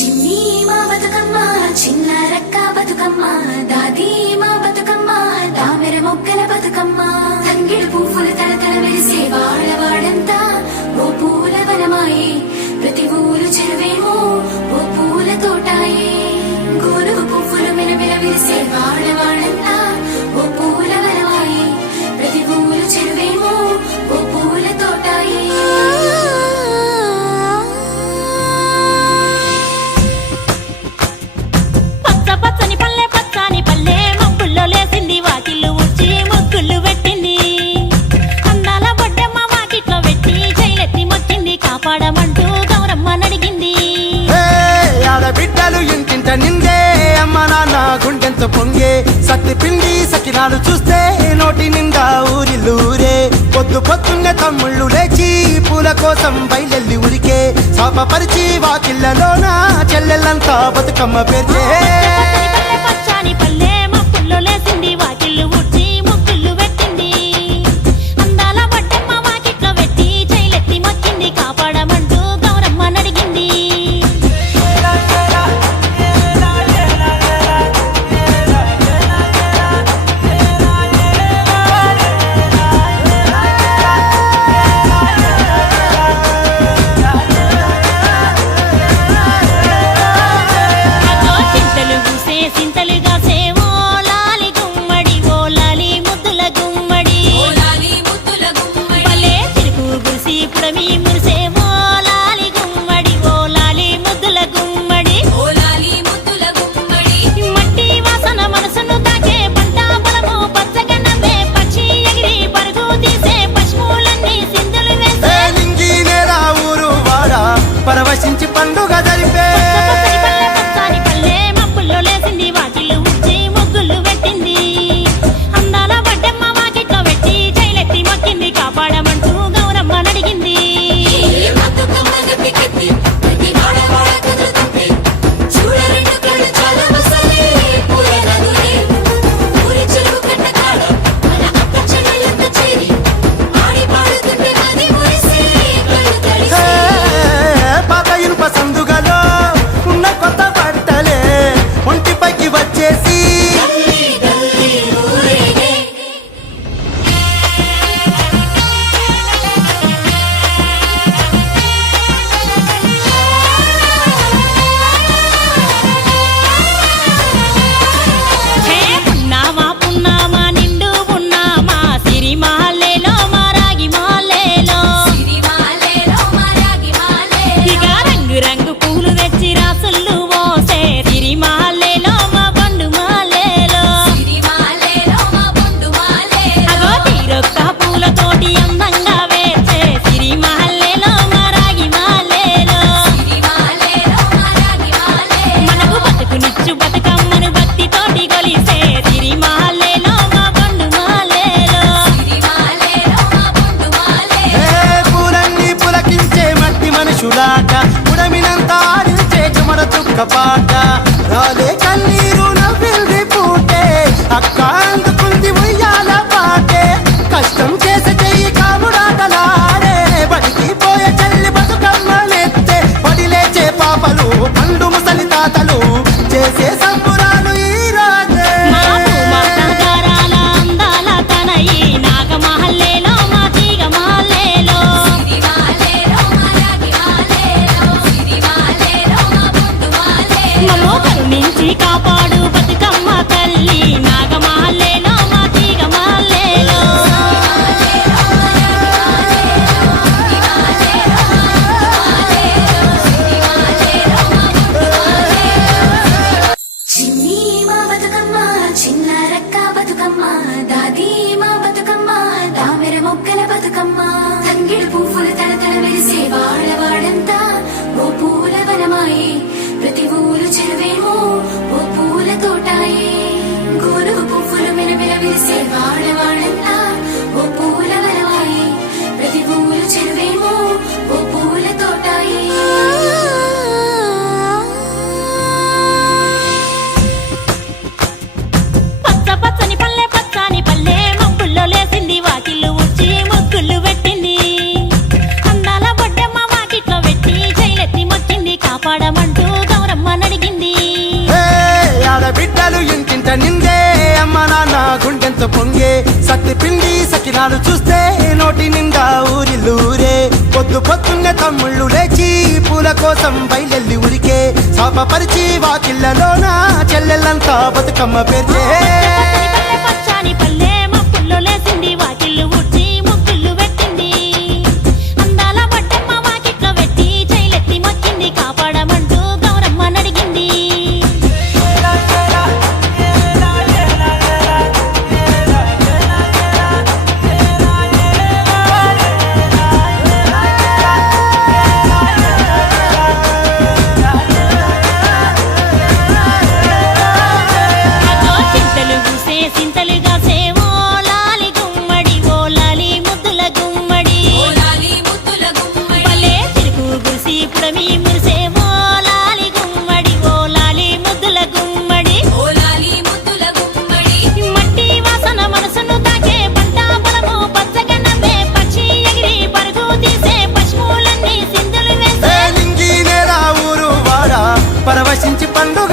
చిన్ని మా బతుకమ్మ చిన్న రక్క బతుకమ్మ దాది మా బతుకమ్మ తామెర మొక్కల బతుకమ్మ. రంగే సత్తి పిండి సకినాలు చూస్తే నోటి నిండా ఊరి లూరే పొద్దు పొద్దున్న తమ్ముళ్ళు లేచి పూల కోసం బయలెల్లి ఉరికే సాప పరిచి వాకిళ్ళలోనా చెల్లెళ్ళంతా బతుకమ్మ పేర్చే. కరుణించి కాపాడు బతుకమ్మ తల్లి. నాగమాలేను వచ్చినాడు చూస్తే నోటి నిండా ఊరి. లూరే పొద్దు పొద్దున్న తమ్ముళ్ళు లేచి పూల కోసం బయలెల్లి ఉరికే. శాపపరిచి వాకిళ్ళలోనా చెల్లెళ్ళంతా బతుకమ్మ పేర్చే. పరవశించి పండుగ